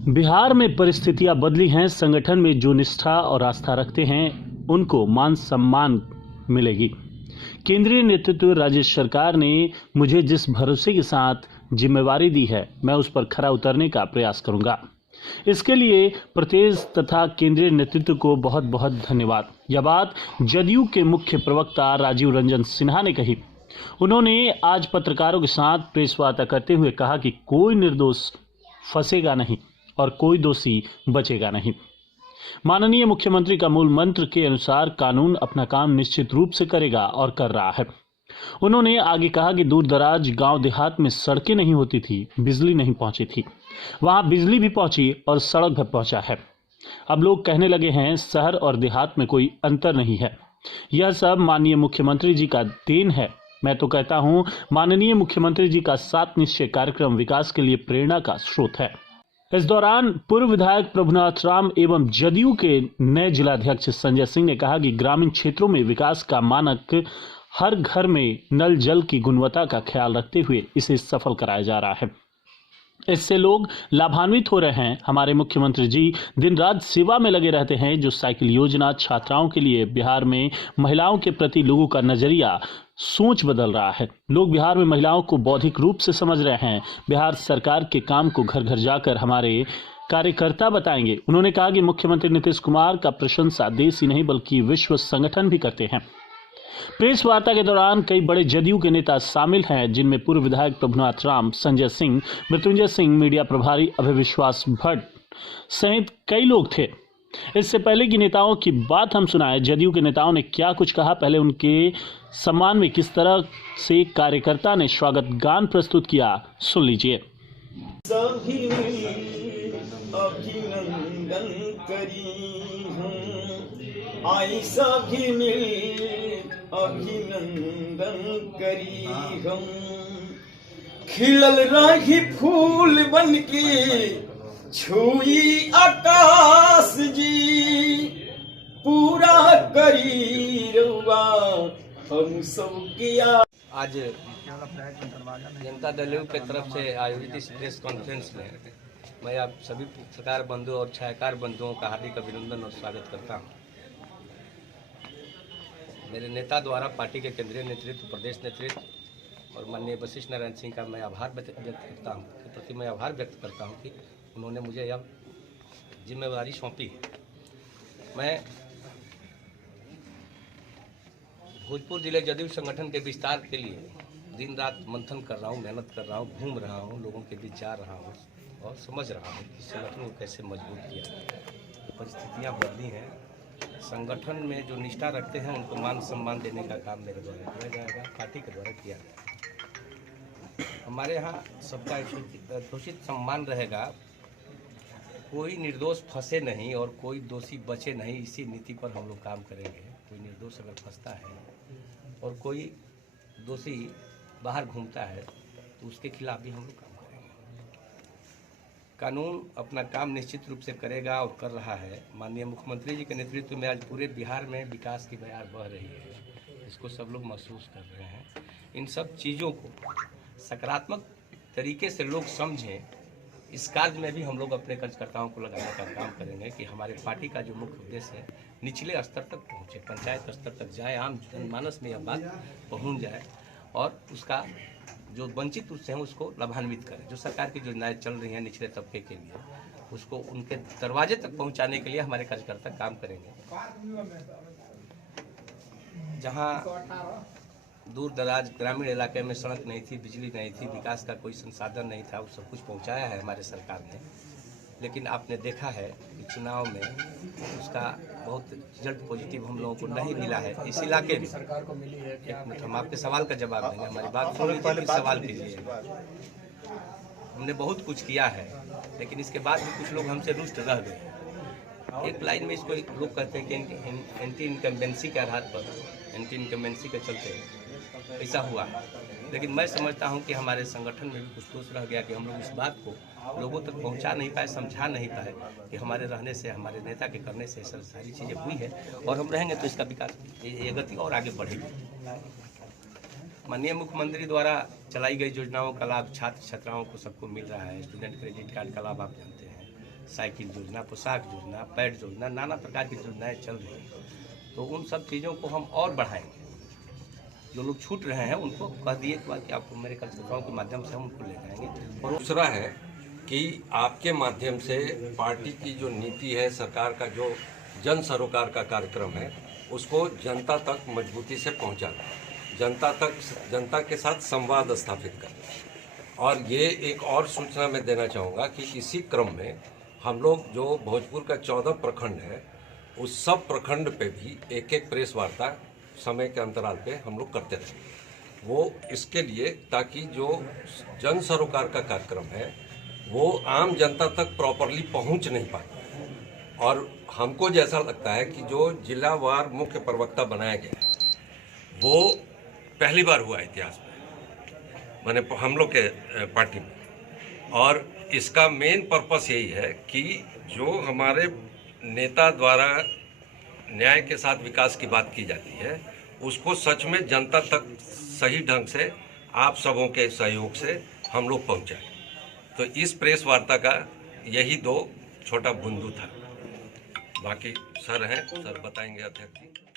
बिहार में परिस्थितियां बदली हैं। संगठन में जो निष्ठा और आस्था रखते हैं उनको मान सम्मान मिलेगी। केंद्रीय नेतृत्व राज्य सरकार ने मुझे जिस भरोसे के साथ जिम्मेवारी दी है, मैं उस पर खरा उतरने का प्रयास करूंगा। इसके लिए प्रदेश तथा केंद्रीय नेतृत्व को बहुत बहुत धन्यवाद। यह बात जदयू के मुख्य प्रवक्ता राजीव रंजन सिन्हा ने कही। उन्होंने आज पत्रकारों के साथ प्रेस वार्ता करते हुए कहा कि कोई निर्दोष फंसेगा नहीं और कोई दोषी बचेगा नहीं। माननीय मुख्यमंत्री का मूल मंत्र के अनुसार कानून अपना काम निश्चित रूप से करेगा और कर रहा है। उन्होंने आगे कहा कि दूर दराज गांव देहात में सड़कें नहीं होती थी, बिजली नहीं पहुंची थी, वहां बिजली भी पहुंची और सड़क भी पहुंचा है। अब लोग कहने लगे हैं शहर और देहात में कोई अंतर नहीं है। यह सब माननीय मुख्यमंत्री जी का देन है। मैं तो कहता हूं माननीय मुख्यमंत्री जी का 7 निश्चय कार्यक्रम विकास के लिए प्रेरणा का स्रोत है। इस दौरान पूर्व विधायक प्रभुनाथ राम एवं जदयू के नए जिलाध्यक्ष संजय सिंह ने कहा कि ग्रामीण क्षेत्रों में विकास का मानक हर घर में नल जल की गुणवत्ता का ख्याल रखते हुए इसे सफल कराया जा रहा है। इससे लोग लाभान्वित हो रहे हैं। हमारे मुख्यमंत्री जी दिन रात सेवा में लगे रहते हैं। जो साइकिल योजना छात्राओं के लिए, बिहार में महिलाओं के प्रति लोगों का नजरिया, सोच बदल रहा है। लोग बिहार में महिलाओं को बौद्धिक रूप से समझ रहे हैं। बिहार सरकार के काम को घर घर जाकर हमारे कार्यकर्ता बताएंगे। उन्होंने कहा कि मुख्यमंत्री नीतीश कुमार का प्रशंसा देश ही नहीं बल्कि विश्व संगठन भी करते हैं। प्रेस वार्ता के दौरान कई बड़े जदयू के नेता शामिल हैं, जिनमें पूर्व विधायक प्रभुनाथ राम, संजय सिंह, मृत्युंजय सिंह, मीडिया प्रभारी अभिविश्वास भट्ट सहित कई लोग थे। इससे पहले की नेताओं की बात हम सुनाए। जदयू के नेताओं ने क्या कुछ कहा, पहले उनके सम्मान में किस तरह से कार्यकर्ता ने स्वागत गान प्रस्तुत किया, सुन लीजिए। सभी अभिनंदन करी हूँ, आई सभी मिल अभिनंदन करी हम। खिलल रही फूल बनके छुई आकाश जी, पूरा करी रुआ हम सब किया। आज जनता दल की तरफ से आयोजित इस प्रेस कॉन्फ्रेंस में मैं आप सभी पत्रकार बंधुओं और छायाकार बंधुओं का हार्दिक अभिनंदन और स्वागत करता हूं। मेरे नेता द्वारा पार्टी के केंद्रीय नेतृत्व, प्रदेश नेतृत्व और माननीय वशिष्ठ नारायण सिंह का मैं आभार व्यक्त करता हूं, के प्रति मैं आभार व्यक्त करता हूं कि उन्होंने मुझे यह जिम्मेवारी सौंपी है। मैं भोजपुर जिले जदयू संगठन के विस्तार के लिए दिन रात मंथन कर रहा हूँ, मेहनत कर रहा हूँ, घूम रहा हूँ, लोगों के बीच जा रहा हूँ और समझ रहा हूँ कि संगठन को कैसे मजबूत किया जाए। परिस्थितियाँ बदली हैं। संगठन में जो निष्ठा रखते हैं उनको मान सम्मान देने का काम मेरे द्वारा किया जाएगा, पार्टी के द्वारा किया जाएगा। हमारे यहाँ सबका घोषित सम्मान रहेगा। कोई निर्दोष फंसे नहीं और कोई दोषी बचे नहीं, इसी नीति पर हम लोग काम करेंगे। कोई निर्दोष अगर फंसता है और कोई दोषी बाहर घूमता है तो उसके खिलाफ भी हम लोग काम करेंगे। कानून अपना काम निश्चित रूप से करेगा और कर रहा है। माननीय मुख्यमंत्री जी के नेतृत्व में आज पूरे बिहार में विकास की बयार बह रही है। इसको सब लोग महसूस कर रहे हैं। इन सब चीज़ों को सकारात्मक तरीके से लोग समझें। इस कार्य में भी हम लोग अपने कार्यकर्ताओं को लगाने का काम करेंगे कि हमारे पार्टी का जो मुख्य उद्देश्य है निचले स्तर तक पहुँचे, पंचायत स्तर तक जाए, आम जनमानस में यह बात पहुँच जाए और उसका जो वंचित उससे हैं उसको लाभान्वित करें। जो सरकार की योजनाएं चल रही हैं निचले तबके के लिए, उसको उनके दरवाजे तक पहुंचाने के लिए हमारे कार्यकर्ता काम करेंगे। जहां दूर दराज ग्रामीण इलाके में सड़क नहीं थी, बिजली नहीं थी, विकास का कोई संसाधन नहीं था, वो सब कुछ पहुंचाया है हमारे सरकार ने। लेकिन आपने देखा है कि चुनाव में उसका बहुत रिजल्ट पॉजिटिव हम लोगों को नहीं मिला है। इस इलाके में सरकार को मिली है। एक मिनट, हम आपके सवाल का जवाब देंगे, हमारी बात सुन लीजिए, सवाल कीजिए। हमने बहुत कुछ किया है लेकिन इसके बाद भी कुछ लोग हमसे रुष्ट रह गए। एक लाइन में इसको लोग कहते हैं कि एंटी इनकम्बेंसी के आधार पर, एंटी इनकम्बेंसी के चलते ऐसा हुआ है। लेकिन मैं समझता हूं कि हमारे संगठन में भी कुछ दोष रह गया कि हम लोग इस बात को लोगों तक पहुंचा नहीं पाए, समझा नहीं पाए कि हमारे रहने से, हमारे नेता के करने से सारी चीज़ें हुई है और हम रहेंगे तो इसका विकास, ये गति और आगे बढ़ेगी। माननीय मुख्यमंत्री द्वारा चलाई गई योजनाओं का लाभ छात्र छात्राओं को सबको मिल रहा है। स्टूडेंट क्रेडिट कार्ड का लाभ आप जानते हैं। साइकिल योजना, पोशाक योजना, पैड योजना, नाना प्रकार की योजनाएं चल रही हैं। तो उन सब चीज़ों को हम और बढ़ाएंगे। जो लोग छूट रहे हैं उनको कह दिए कि आपको मेरे कार्यकर्ताओं के माध्यम से हम उनको ले जाएंगे। और दूसरा है कि आपके माध्यम से पार्टी की जो नीति है, सरकार का जो जन सरोकार का कार्यक्रम है, उसको जनता तक मजबूती से पहुंचाना, जनता के साथ संवाद स्थापित करना। और ये एक और सूचना मैं देना चाहूँगा कि इसी क्रम में हम लोग जो भोजपुर का 14 प्रखंड है, उस सब प्रखंड पे भी एक एक प्रेस वार्ता समय के अंतराल पे हम लोग करते रहे। वो इसके लिए ताकि जो जन सरोकार का कार्यक्रम है वो आम जनता तक प्रॉपरली पहुंच नहीं पाता। और हमको जैसा लगता है कि जो जिलावार मुख्य प्रवक्ता बनाया गया वो पहली बार हुआ इतिहास में, माने हम लोग के पार्टी में। और इसका मेन पर्पस यही है कि जो हमारे नेता द्वारा न्याय के साथ विकास की बात की जाती है, उसको सच में जनता तक सही ढंग से आप सबों के सहयोग से हम लोग पहुँचाएं। तो इस प्रेस वार्ता का यही 2 छोटा बिंदु था। बाकी सर हैं, सर बताएंगे अध्यक्ष जी।